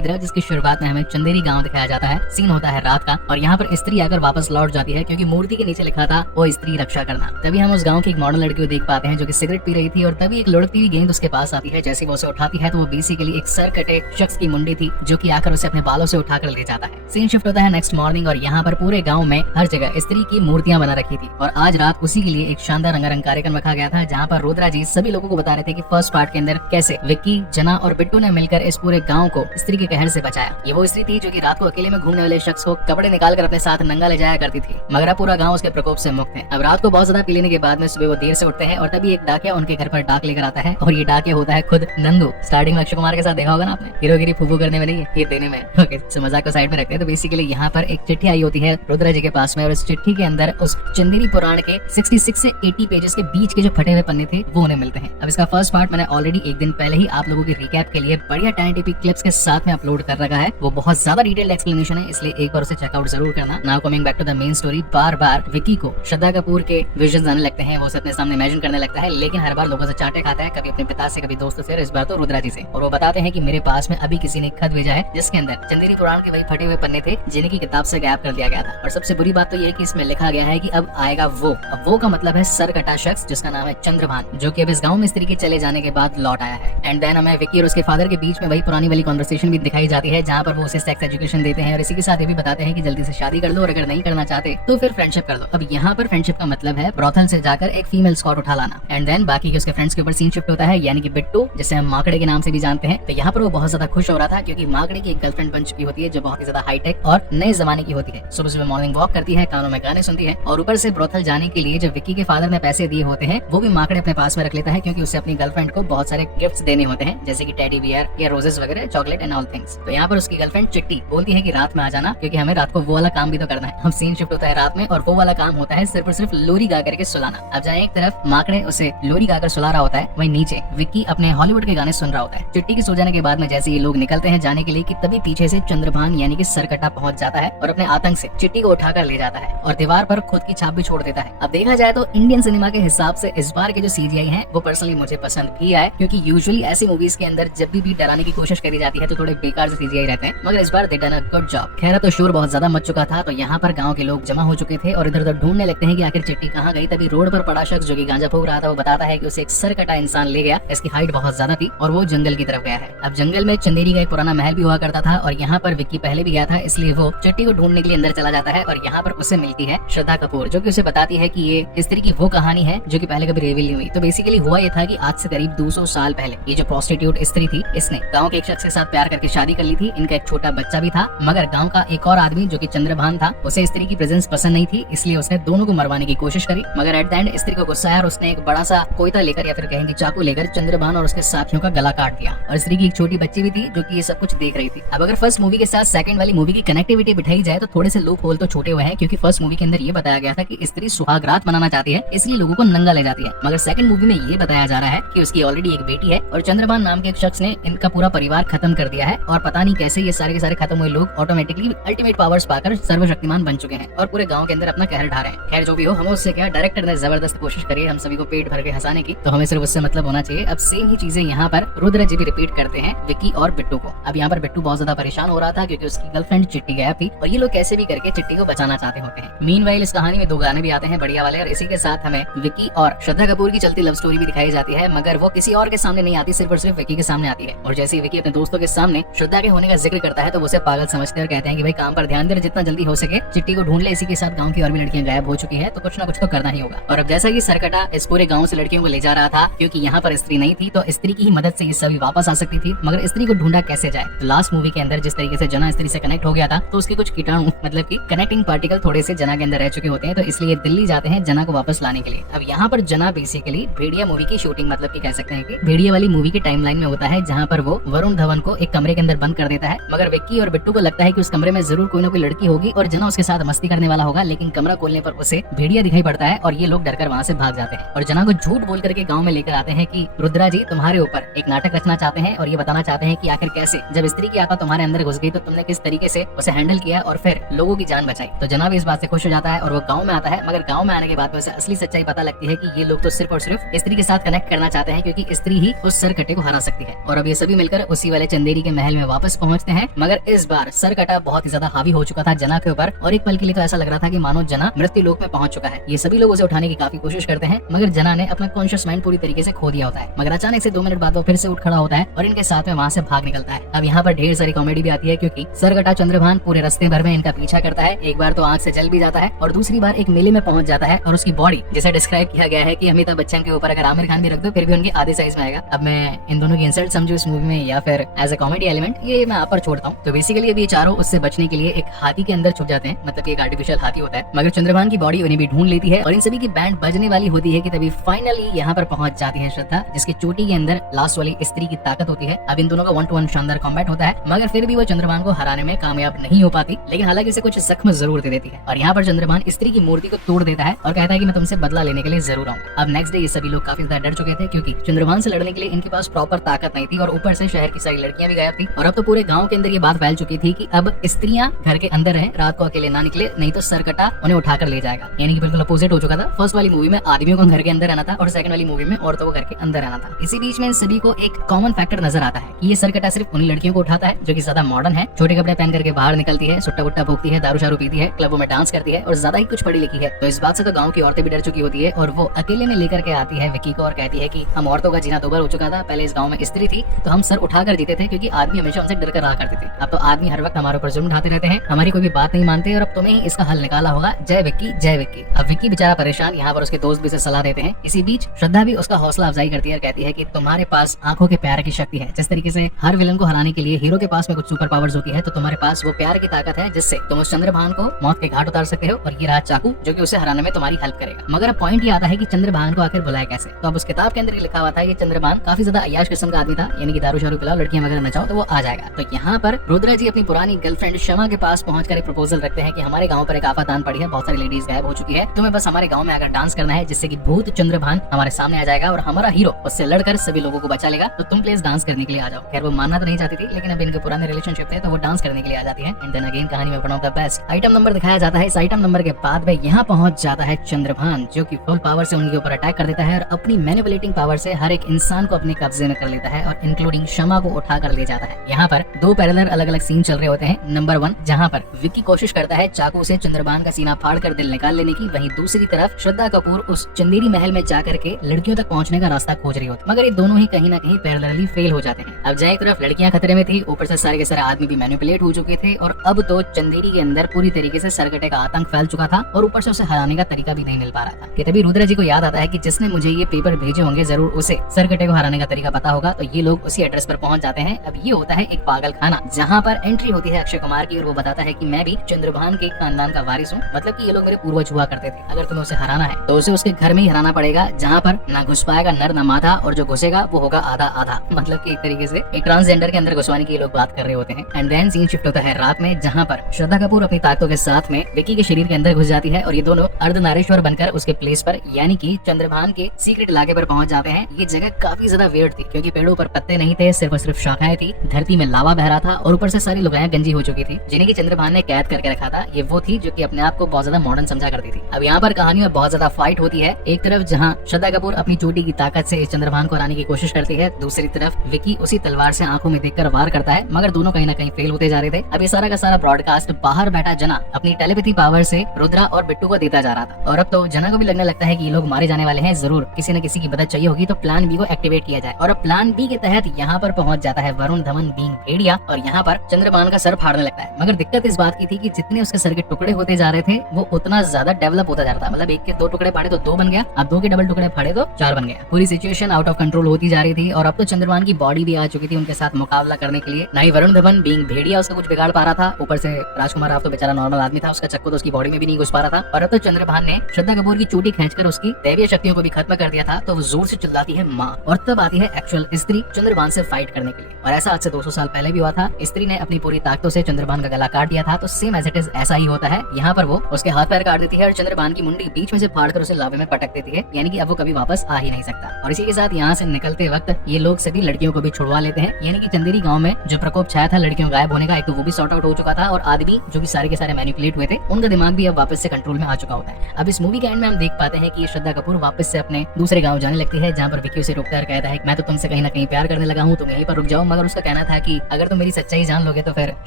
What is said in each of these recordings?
की तरफ, जिसकी शुरुआत में हमें चंदेरी गांव दिखाया जाता है। सीन होता है रात का और यहाँ पर स्त्री आकर वापस लौट जाती है क्योंकि मूर्ति के नीचे लिखा था वो स्त्री रक्षा करना। तभी हम उस गाँव की एक मॉडर्न लड़की को देख पाते हैं जो कि सिगरेट पी रही थी और तभी एक लुढ़कती हुई गेंद उसके पास आती है। जैसे वो उसे उठाती है तो वो बेसिकली एक सर कटे शख्स की मुंडी थी जो कि आकर उसे अपने बालों से उठाकर ले जाता है। सीन शिफ्ट होता है नेक्स्ट मॉर्निंग और यहाँ पर पूरे गाँव में हर जगह स्त्री की मूर्तियां बना रखी थी और आज रात उसी के लिए एक शानदार रंगारंग कार्यक्रम रखा गया था जहाँ पर रुद्रा जी सभी लोगों को बता रहे थे कि फर्स्ट पार्ट के अंदर कैसे विक्की, जना और बिट्टू ने मिलकर इस पूरे गांव को स्त्री के कहर से बचाया। ये वो स्त्री थी जो कि रात को अकेले में घूमने वाले शख्स को कपड़े निकालकर अपने साथ नंगा ले जाया करती थी, मगर अब पूरा गांव उसके प्रकोप से मुक्त है। अब रात को बहुत ज्यादा पी लेने के बाद में सुबह वो देर से उठते हैं और तभी एक डाकिया उनके घर पर डाक लेकर आता है और ये डाकिया होता है खुद नंदू। स्टार्टिंग में अक्षय कुमार के साथ देखा होगा ना आपने, हीरोगिरी फूफू करने में नहीं, ये देने में। ओके, तो मजाक को साइड में रखते हैं। तो बेसिकली यहाँ पर एक चिट्ठी आई होती है रुद्रा जी के पास में और इस चिट्ठी के अंदर उस चंदेरी पुराण के 66 से 80 पेजेस के बीच के जो फटे हुए पन्ने थे वो उन्हें मिलते हैं। अब इसका फर्स्ट पार्ट मैंने ऑलरेडी एक दिन पहले ही आप लोगों की रिकैप के लिए बढ़िया 1080p क्लिप्स के साथ में अपलोड कर रखा है। वो बहुत ज्यादा डिटेल्ड एक्सप्लेनेशन है, इसलिए एक बार उसे चेकआउट जरूर करना। Now coming back to the main story, बार बार विक्की को श्रद्धा कपूर के विजन्स आने लगते हैं, वो उसे अपने सामने इमेजिन करने लगता है, लेकिन हर बार लोगों से चाटे खाता है, कभी अपने पिता से, कभी दोस्तों से, इस बार तो रुद्रा जी से। और वो बताते हैं कि मेरे पास में अभी किसी ने खत भेजा है जिसके अंदर चंदेरी पुराण के वही फटे हुए पन्ने थे जिन्हें की किताब से गायब कर दिया गया था। और सबसे बुरी बात तो ये है कि इसमें लिखा गया है कि अब आएगा वो। अब वो का मतलब है सर कटा शख्स जिसका नाम है चंद्रभान, जो कि अब इस गांव में स्त्री के चले जाने के बाद लौट आया है। एंड देन हमें विक्की और उसके फादर के बीच में वही पुरानी वाली कॉन्वर्सेशन भी दिखाई जाती है जहाँ पर वो उसे सेक्स एजुकेशन देते हैं और इसी के साथ ये भी बताते हैं कि जल्दी से शादी कर लो और अगर नहीं करना चाहते तो फिर फ्रेंडशिप कर लो। अब यहाँ पर फ्रेंडशिप का मतलब है ब्रॉथल से जाकर एक फीमेल स्कॉट उठा लाना। एंड देन बाकी के उसके फ्रेंड्स के ऊपर सीन शिफ्ट होता है, यानी कि बिट्टू, जिसे हम माकड़े के नाम से भी जानते हैं। तो यहाँ पर वो बहुत ज्यादा खुश हो रहा था क्योंकि माकड़े की एक गर्लफ्रेंड बन चुकी होती है जो बहुत ही ज्यादा हाईटेक और नए जमाने की होती है। सुबह सुबह मॉर्निंग वॉक करती है, कानों में गाने सुनती है और ऊपर से ब्रॉथल जाने के लिए जो विक्की के फादर ने पैसे दिए होते हैं वो भी माकड़े अपने पास में रख लेता है क्योंकि उसे अपनी गर्लफ्रेंड को बहुत सारे गिफ्ट्स देने होते हैं, जैसे कि टेडी बियर या रोजेस वगैरह, चॉकलेट एंड ऑल थिंग्स। तो यहाँ पर उसकी गर्लफ्रेंड चिट्टी बोलती है कि रात में आ जाना क्योंकि हमें रात को वो वाला काम भी तो करना है। हम सीन शिफ्ट होता है रात में और वो वाला काम होता है सिर्फ और सिर्फ लोरी गा करके सुलाना। अब जहाँ एक तरफ माकड़े उसे लोरी गाकर सुला रहा होता है, वहीं नीचे विक्की अपने हॉलीवुड के गाने सुन रहा होता है। चिट्टी के सो जाने के बाद में जैसे ये लोग निकलते हैं जाने के लिए कि तभी पीछे से चंद्रभान यानी कि सरकटा पहुंच जाता है और अपने आतंक से चिट्टी को उठाकर ले जाता है और दीवार पर खुद की छाप भी छोड़ देता है। अब देखा जाए तो इंडियन सिनेमा के हिसाब से इस बार के जो CGI है वो पर्सनली मुझे पसंद भी आए, क्योंकि यूजुअली ऐसी मूवीज के अंदर जब भी डराने की कोशिश करी जाती है तो थोड़े बेकार से CGI रहते हैं, मगर इस बार they done a good job. खैर तो शोर बहुत ज्यादा मच चुका था तो यहाँ पर गाँव के लोग जमा हो चुके थे और इधर उधर ढूंढने लगते हैं कि आखिर चिट्टी कहाँ गई। तभी रोड पर पड़ा शख्स जो कि गांजा फूक रहा था वो बताता है कि उसे एक सर कटा इंसान ले गया, इसकी हाइट बहुत ज्यादा थी और वो जंगल की तरफ गया है। अब जंगल में चंदेरी का एक पुराना महल भी हुआ करता था और यहाँ पर विक्की पहले भी गया था, इसलिए वो चिट्टी को ढूंढने के लिए अंदर चला जाता है और यहाँ पर उसे मिलती है श्रद्धा कपूर जो कि उसे बताती है कि ये स्त्री की वो कहानी है जो कि पहले कभी रिवील नहीं हुई। तो बेसिकली हुआ ये था कि आज से करीब 200 साल पहले ये जो प्रोस्टिट्यूट स्त्री थी इसने गांव के एक शख्स के साथ प्यार करके शादी कर ली थी। इनका एक छोटा बच्चा भी था, मगर गांव का एक और आदमी जो कि चंद्रभान था उसे स्त्री की प्रेजेंस पसंद नहीं थी, इसलिए उसने दोनों को मरवाने की कोशिश करी, मगर एट द एंड स्त्री को गुस्सा आया और उसने एक बड़ा सा कोयता लेकर या फिर कहेंगे चाकू लेकर चंद्रभान और उसके साथियों का गला काट दिया। और स्त्री की एक छोटी बच्ची भी थी जो कि ये सब कुछ देख रही थी। अब अगर फर्स्ट मूवी के साथ सेकंड वाली मूवी की कनेक्टिविटी बिठाई जाए तो थोड़े से लूप होल तो छोटे हुए हैं, क्योंकि फर्स्ट मूवी के अंदर ये बताया गया था कि स्त्री सुहाग रात मनाना चाहती है इसलिए लोगों को नंगा ले जाती है, मगर सेकंड मूवी में ये बताया जा रहा है कि उसकी ऑलरेडी एक बेटी है और चंद्रभान नाम के एक शख्स ने इनका पूरा परिवार खत्म कर दिया है और पता नहीं कैसे ये सारे के सारे खत्म हुए लोग ऑटोमेटिकली अल्टीमेट पावर्स पाकर सर्वशक्तिमान बन चुके हैं और पूरे गांव के अंदर अपना कहर ढा रहे हैं। खैर जो भी हो, हमें उससे क्या, डायरेक्टर ने जबरदस्त कोशिश करी हम सभी को पेट भर के हंसाने की, तो हमें सिर्फ उससे मतलब होना चाहिए। अब सेम ही चीजें यहाँ पर रुद्र जी भी रिपीट करते हैं विक्की और बिट्टू को। अब यहाँ पर बिट्टू बहुत ज्यादा परेशान हो रहा था क्योंकि उसकी गर्लफ्रेंड चिट्टी गायब थी और ये लोग कैसे भी करके चिट्टी को बचाना चाहते होते हैं। मीनवाइल इस कहानी में 2 गाने भी आते हैं बढ़िया वाले और इसी के साथ हमें विक्की और श्रद्धा कपूर की चलती लव स्टोरी भी दिखाई जाती है, मगर वो किसी और के सामने नहीं आती, सिर्फ और सिर्फ विक्की के सामने आती है। और जैसे ही विक्की अपने दोस्तों के सामने श्रद्धा के होने का जिक्र करता है तो उसे पागल समझते हैं और कहते हैं कि भाई काम पर ध्यान दे, जितना जल्दी हो सके चिट्टी को ढूंढ ले। इसी के साथ गाँव की और भी लड़कियां गायब हो चुकी है तो कुछ ना कुछ तो करना ही होगा। और अब जैसा की सरकटा इस पूरे गाँव से लड़कियों को ले जा रहा था क्योंकि यहाँ पर स्त्री नहीं थी तो स्त्री की ही मदद से ये सभी वापस आ सकती थी, मगर स्त्री को ढूंढा कैसे जाए। तो लास्ट मूवी के अंदर जिस तरीके से जना स्त्री से कनेक्ट हो गया था तो उसके कुछ कीटाणु मतलब की कनेक्टिंग पार्टिकल थोड़े से जना के अंदर रह चुके होते हैं, तो इसलिए दिल्ली जाते हैं जना को वापस लाने के लिए। अब यहाँ पर जना बेसिकली भेड़िया मूवी की शूटिंग मतलब की कह सकते हैं कि भेड़िया वाली मूवी की टाइमलाइन में होता है, जहाँ पर वो वरुण धवन को एक कमरे के अंदर बंद कर देता है, मगर विक्की और बिट्टू को लगता है कि उस कमरे में जरूर कोई ना कोई लड़की होगी और जना उसके साथ मस्ती करने वाला होगा, लेकिन कमरा खोलने पर उसे भेड़िया दिखाई पड़ता है और ये लोग डरकर वहाँ से भाग जाते हैं और जना को झूठ बोल करके गाँव में लेकर आते हैं कि रुद्रा जी तुम्हारे ऊपर एक नाटक रचना चाहते हैं और ये बताना चाहते हैं कि आखिर कैसे जब स्त्री की आत्मा तुम्हारे अंदर घुस गई तो तुमने किस तरीके से उसे हैंडल किया और फिर लोगों की जान बचाई। तो जना भी इस बात से खुश हो जाता है और वो गाँव में आता है, मगर गाँव में आने के बाद में उसे असली सच्चाई पता लगती है कि ये लोग तो सिर्फ और सिर्फ स्त्री के साथ कनेक्ट करना चाहते हैं क्योंकि स्त्री ही उस सर कटे को हरा सकती है। और अब ये सभी मिलकर उसी वाले चंदेरी के महल महल में वापस पहुंचते हैं, मगर इस बार सरकटा बहुत ही ज्यादा हावी हो चुका था जना के ऊपर और एक पल के लिए तो ऐसा लग रहा था कि मानो जना मृत्यु लोक में पहुंच चुका है। ये सभी लोग उसे उठाने की काफी कोशिश करते हैं, मगर जना ने अपना कॉन्शियस माइंड पूरी तरीके से खो दिया होता है। मगर अचानक से 2 मिनट बाद वो फिर से उठ खड़ा होता है और इनके साथ में वहाँ से भाग निकलता है। अब यहाँ पर ढेर सारी कॉमेडी भी आती है, क्योंकि सरकटा चंद्रभान पूरे रास्ते भर में इनका पीछा करता है। एक बार तो आंख से जल भी जाता है और दूसरी बार एक मेले में पहुंच जाता है और उसकी बॉडी जैसा डिस्क्राइब किया गया है कि अमिताभ बच्चन के ऊपर अगर आमिर खान भी रख दो फिर भी उनके आधे साइज में आएगा। अब मैं इन दोनों की इंसल्ट समझू इस मूवी में या फिर एज ए कॉमेडी एलिमेंट, ये मैं आप पर छोड़ता हूँ। तो बेसिकली अभी ये चारों उससे बचने के लिए एक हाथी के अंदर छुप जाते हैं, मतलब कि एक आर्टिफिशियल हाथी होता है, मगर चंद्रभान की बॉडी उन्हें भी ढूंढ लेती है और इन सभी की बैंड बजने वाली होती है कि तभी फाइनली यहाँ पर पहुंच जाती है श्रद्धा, जिसकी चोटी के अंदर लास्ट वाली स्त्री की ताकत होती है। अब इन दोनों का 1-to-1 शानदार कॉम्बैट होता है, मगर फिर भी वो चंद्रभान को हराने में कामयाब नहीं हो पाती, लेकिन हालांकि उसे कुछ जख्म जरूर दे देती है। और यहाँ पर चंद्रभान स्त्री की मूर्ति को तोड़ देता है और कहता है कि मैं तुमसे बदला लेने के लिए जरूर आऊंगा। अब नेक्स्ट डे ये सभी लोग काफी ज्यादा डर चुके थे, क्योंकि चंद्रभान से लड़ने के लिए इनके पास प्रॉपर ताकत नहीं थी और ऊपर से शहर की सारी लड़कियां भी गायब थी। और अब तो पूरे गांव के अंदर ये बात फैल चुकी थी कि अब स्त्रियां घर के अंदर रहे, रात को अकेले ना निकले, नहीं तो सरकटा उन्हें उठाकर ले जाएगा। यानी कि बिल्कुल अपोजिट हो चुका था। फर्स्ट वाली मूवी में आदमियों को घर के अंदर रहना था और सेकंड वाली मूवी में औरतों को घर के अंदर रहना था। इसी बीच में इन सभी को एक कॉमन फैक्टर नजर आता है कि ये सरकटा सिर्फ उन्हीं लड़कियों को उठाता है जो कि ज्यादा मॉडर्न है, छोटे कपड़े पहन करके बाहर निकलती है, सुट्टा बुट्टा भोगती है, दारू शारू पीती है, क्लबों में डांस करती है और ज्यादा ही कुछ पढ़ी लिखी है। तो इस बात से तो गांव की औरतें भी डर चुकी होती है और वो अकेले में लेकर के आती है विक्की को और कहती है कि हम औरतों का जीना 2 बार हो चुका था, पहले इस गांव में स्त्री थी तो हम सर उठा कर जीते थे, क्योंकि आदमी हमेशा उनसे डर कर रहा करते थे। अब तो आदमी हर वक्त हमारे ऊपर जुल्म ढाते रहते हैं, हमारी कोई भी बात नहीं मानते और अब तुम्हें ही इसका हल निकाला होगा। जय विक्की, जय विक्की। अब विक्की बेचारा परेशान, यहाँ पर उसके दोस्त भी उसे सलाह देते हैं। इसी बीच श्रद्धा भी उसका हौसला अफजाई करती है और कहती है कि तुम्हारे पास आंखों के प्यार की शक्ति है। जिस तरीके से हर विलन को हराने के लिए हीरो के पास में कुछ सुपर पावर्स होती है, तो तुम्हारे पास वो प्यार की ताकत है जिससे तुम उस चंद्रभान को मौत के घाट उतार सकते हो। और ये रहा चाकू जो कि उसे हराने में तुम्हारी हेल्प करेगा। मगर अब पॉइंट ये आता है कि चंद्रभान को आखिर बुलाया कैसे। तो अब उस किताब के अंदर लिखा हुआ था कि चंद्रभान काफी ज्यादा अय्याश किस्म का आदमी था, यानी कि दारू शारू पिलाओ, लड़कियां वगैरह नचाओ तो वो आ जाएगा। तो यहाँ पर रुद्रा जी अपनी पुरानी गर्लफ्रेंड शमा के पास पहुंचकर एक प्रपोजल रखते हैं कि हमारे गांव पर एक आफत पड़ी है, बहुत सारी लेडीज गायब हो चुकी है, तुम्हें बस हमारे गांव में आकर डांस करना है, जिससे कि भूत चंद्रभान हमारे सामने आ जाएगा और हमारा हीरो उससे लड़कर सभी लोगों को बचा लेगा। तो तुम प्लीज डांस करने के लिए आ जाओ। खैर वो मानना तो नहीं चाहती थी, लेकिन अब इनके पुराने रिलेशनशिप थे तो वो डांस करने के लिए आ जाती है। एंड देन अगेन कहानी में one of the best item number दिखाया जाता है। इस आइटम नंबर के बाद में यहाँ पहुंच जाता है चंद्रभान, जो कि फुल पावर से उनके ऊपर अटैक कर देता है और अपनी मैनिपुलेटिंग पावर से हर एक इंसान को अपने कब्जे में कर लेता है और इंक्लूडिंग शमा को उठा कर ले जाता है। यहाँ पर 2 पैरेलल अलग अलग सीन चल रहे होते हैं। नंबर 1 जहाँ पर विक्की कोशिश करता है चाकू से चंद्रभान का सीना फाड़ कर दिल निकाल लेने की, वहीं दूसरी तरफ श्रद्धा कपूर उस चंदेरी महल में जाकर के लड़कियों तक पहुंचने का रास्ता खोज रही होती, मगर ये दोनों ही कहीं ना कहीं पैरेलली फेल हो जाते हैं। अब जहाँ एक तरफ लड़कियां खतरे में थी, ऊपर से सारे के सारे आदमी भी मैनिपुलेट हो चुके थे और अब तो चंदेरी के अंदर पूरी तरीके से सरकटे का आतंक फैल चुका था और ऊपर से उसे हराने का तरीका भी नहीं मिल पा रहा था। कि तभी रुद्रा जी को याद आता है कि जिसने मुझे ये पेपर भेजे होंगे जरूर उसे सरकटे को हराने का तरीका पता होगा। तो ये लोग उसी एड्रेस पर पहुंच जाते हैं। अब ये होता है एक पागल खाना, जहाँ पर एंट्री होती है अक्षय कुमार की और वो बताता है कि मैं भी चंद्रभान के खानदान का वारिस हूँ, मतलब कि ये लोग मेरे पूर्वज हुआ करते थे। अगर तुम्हें उसे हराना है तो उसे उसके घर में ही हराना पड़ेगा, जहाँ पर ना घुस पाएगा नर ना मादा, और जो घुसेगा वो होगा आधा आधा, मतलब कि एक तरीके से एक ट्रांसजेंडर के अंदर घुसवाने की ये लोग बात कर रहे होते हैं। एंड देन सीन शिफ्ट होता है रात में, जहाँ पर श्रद्धा कपूर अपनी ताकतों के साथ में विक्की के शरीर के अंदर घुस जाती है और ये दोनों अर्धनारीश्वर बनकर उसके प्लेस पर यानी कि चंद्रभान के सीक्रेट इलाके पर पहुंच जाते हैं। ये जगह काफी ज्यादा वियर्ड थी, क्योंकि पेड़ों पर पत्ते नहीं थे, सिर्फ और सिर्फ शाखाएं थी, धरती में लावा बह रहा था और ऊपर से सारी लुगाइयां गंजी हो चुकी थी, जिन्हें की चंद्रभान ने कैद करके रखा था। ये वो थी जो कि अपने आप को बहुत ज्यादा मॉडर्न समझा करती थी। अब यहाँ पर कहानी में बहुत ज्यादा फाइट होती है। एक तरफ जहाँ श्रद्धा कपूर अपनी चोटी की ताकत से इस चंद्रभान को हराने की कोशिश करती है, दूसरी तरफ विक्की उसी तलवार से आंखों में देखकर वार करता है, मगर दोनों कहीं ना कहीं फेल होते जा रहे थे। अब ये सारा का सारा ब्रॉडकास्ट बाहर बैठा जना अपनी टेलीपैथी पावर से रुद्रा और बिट्टू को देता जा रहा था और अब तो जना को भी लगने लगता है कि ये लोग मारे जाने वाले हैं, जरूर किसी न किसी की मदद चाहिए होगी, तो प्लान बी को एक्टिवेट किया जाए। और अब प्लान बी के तहत यहाँ पर पहुंच जाता है वरुण धवन बीइंग भेड़िया और यहाँ पर चंद्रभान का सर फाड़ने लगता है। मगर दिक्कत इस बात की थी कि जितने उसके सर के टुकड़े होते जा रहे थे वो उतना ज्यादा डेवलप होता जा रहा था। मतलब एक के 2 टुकड़े फाड़े तो 2 बन गया, अब 2 के डबल टुकड़े फाड़े तो 4 बन गया। पूरी सिचुएशन आउट ऑफ कंट्रोल होती जा रही थी और अब तो चंद्रभान की बॉडी भी आ चुकी थी उनके साथ मुकाबला करने के लिए। ना ही वरुण धवन बीइंग भेड़िया उसका कुछ बिगाड़ पा रहा था, ऊपर से राजकुमार राव तो बेचारा नॉर्मल आदमी था, उसका चक्कू तो उसकी बॉडी में भी नहीं घुस पा रहा था। और अब तो चंद्रभान ने श्रद्धा कपूर की चोटी खींचकर उसकी दैवीय शक्तियों को भी खत्म कर दिया था, तो वो जोर से चिल्लाती है माँ, और तब आती है एक्चुअल स्त्री चंद्रभान से फाइट करने के लिए। और ऐसा आज से 200 साल पहले भी हुआ था। स्त्री ने अपनी पूरी ताकतों से चंद्रभान का गला काट दिया था, तो सेम एज इट इज ऐसा ही होता है। यहाँ पर वो उसके हाथ पैर काट देती है और चंद्रभान की मुंडी बीच में से फाड़कर उसे लावे में पटक देती है, यानी कि अब वो कभी वापस आ ही नहीं सकता। और इसी के साथ यहाँ से निकलते वक्त ये लोग सभी लड़कियों को भी छुड़वा लेते हैं, यानी कि चंदेरी गांव में जो प्रकोप छाया था लड़कियों गायब होने का, एक तो वो भी सॉर्ट आउट हो चुका था और आदमी जो भी सारे के सारे मैनिपुलेट हुए थे उनका दिमाग भी अब वापस से कंट्रोल में आ चुका होता है। अब इस मूवी के एंड में हम देख पाते हैं कि श्रद्धा कपूर वापस से अपने दूसरे गाँव जाने लगती है, जहाँ पर विक्की उसे रोकता है, कहता है मैं तो तुमसे कहीं ना कहीं प्यार करने लगा हूँ, तुम यहीं पर रुक जाओ। मगर उसका कहना था कि अगर तुम मेरी सच्चाई जान लोगे तो फिर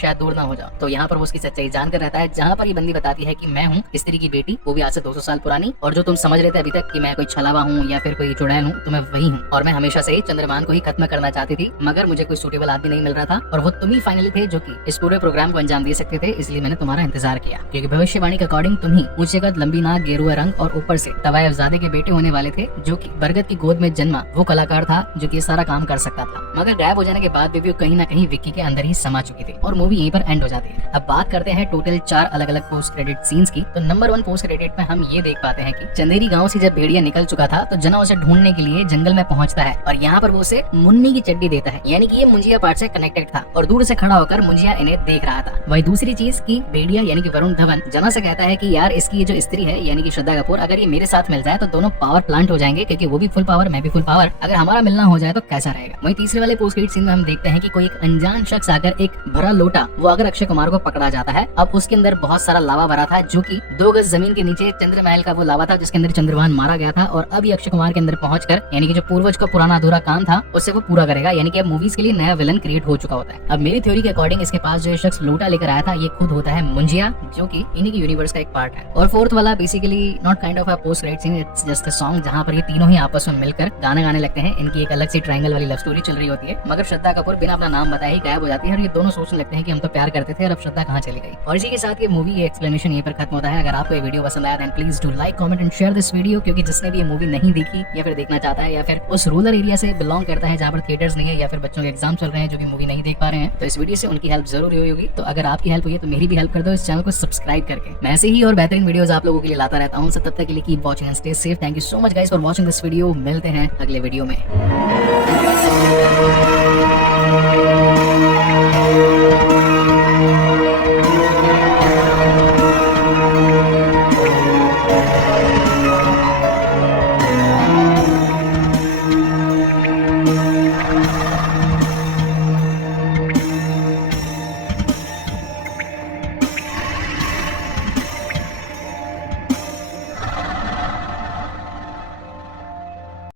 शायद दूर ना हो जाओ। तो यहाँ पर वो उसकी सच्चाई जानकर रहता है, जहाँ पर ये बंदी बताती है कि मैं हूँ स्त्री की बेटी, वो भी आज से 200 साल पुरानी, और जो तुम समझ रहे थे अभी तक कि मैं कोई छलावा हूँ या फिर कोई चुड़ैल हूँ, तो मैं वही हूँ। और मैं हमेशा से ही चंद्रमान को ही खत्म करना चाहती थी, मगर मुझे कोई सूटेबल आदमी नहीं मिल रहा था, और वो तुम ही फाइनली थे जो कि इस पूरे प्रोग्राम को अंजाम दे सकते थे, इसलिए मैंने तुम्हारा इंतजार किया, क्योंकि भविष्यवाणी के अकॉर्डिंग तुम ही ऊंचे कद, लंबी नाक, गेरुआ रंग और ऊपर से तवायफजादे के बेटे होने वाले थे, जो कि बरगद की गोद में जन्मा वो कलाकार था जो कि सारा काम कर सकता था। मगर गायब हो जाने के बाद भी वो कहीं ना कहीं विक्की के अंदर ही समा चुकी थी, और मूवी यहीं पर एंड हो जाती है। अब बात करते हैं टोटल 4 अलग अलग पोस्ट क्रेडिट सीन्स की। तो नंबर 1 पोस्ट क्रेडिट में हम ये देख पाते हैं कि चंदेरी गांव से जब भेड़िया निकल चुका था तो जना उसे ढूंढने के लिए जंगल में पहुंचता है, और यहाँ पर वो उसे मुन्नी की चड्डी देता है, यानी कि ये मुंजिया पार्ट से कनेक्टेड था, और दूर से खड़ा होकर मुंजिया इन्हें देख रहा था। वही दूसरी चीज की भेड़िया यानी कि वरुण धवन जना से कहता है कि यार इसकी ये जो स्त्री है यानी कि श्रद्धा कपूर, अगर ये मेरे साथ मिल जाए तो दोनों पावर प्लांट हो जाएंगे, क्योंकि वो भी फुल पावर मैं भी फुल पावर, अगर हमारा मिलना हो जाए तो कैसा रहेगा। वही तीसरे वाले पोस्ट क्रेडिट सीन में हम देखते हैं कि कोई एक अनजान शख्स आकर एक भरा लोटा वो अगर अक्षय कुमार को पकड़ा जाता है। अब उसके अंदर बहुत सारा लावा भरा था, जो कि 2 गज जमीन के नीचे चंद्रमहल का वो लावा था जिसके अंदर चंद्रभान मारा गया था, और अब ये अक्षय कुमार के अंदर पहुंचकर यानी कि जो पूर्वज का पुराना अधूरा काम था उससे वो पूरा करेगा, यानी कि अब मूवीज के लिए नया विलन क्रिएट हो चुका होता है। अब मेरी थ्योरी के अकॉर्डिंग इसके पास जो शख्स लोटा लेकर आया था ये खुद होता है मुंजिया, जो कि इन्हीं की यूनिवर्स का एक पार्ट है। और फोर्थ वाला basically not kind of a post credit scene, it's just a song जहां पर ये तीनों ही आपस में मिलकर गाना गाने लगते हैं। इनकी एक अलग सी ट्रायंगल वाली लव स्टोरी चल रही होती है, मगर श्रद्धा कपूर बिना अपना नाम बताए ही गायब हो जाती है, और ये दोनों सोचने लगते हैं कि हम तो प्यार करते थे और अब श्रद्धा कहाँ चली गई। और इसी के साथ ये मूवी ये एक्सप्लेनेशन यहीं पर खत्म होता है। अगर आपको ये वीडियो पसंद आया then please do like, comment and share this video, क्योंकि जिसने भी ये मूवी नहीं देखी या फिर देखना चाहता है या फिर उस रूरल एरिया से बिलोंग करता है जहाँ पर थिएटर्स नहीं है या फिर बच्चों के एग्जाम चल रहे हैं जो कि मूवी नहीं देख पा रहे हैं, तो इस वीडियो से उनकी हेल्प जरूर हुई होगी। तो अगर आपकी हेल्प हुई है तो मेरी भी हेल्प कर दो, इस चैनल को सब्सक्राइब करके। मैं ऐसे ही और बेहतरीन वीडियोस आप लोगों के लिए लाता रहता हूँ, तब तक के लिए keep watching and stay safe. Thank you so much guys for watching this video. मिलते हैं अगले वीडियो में।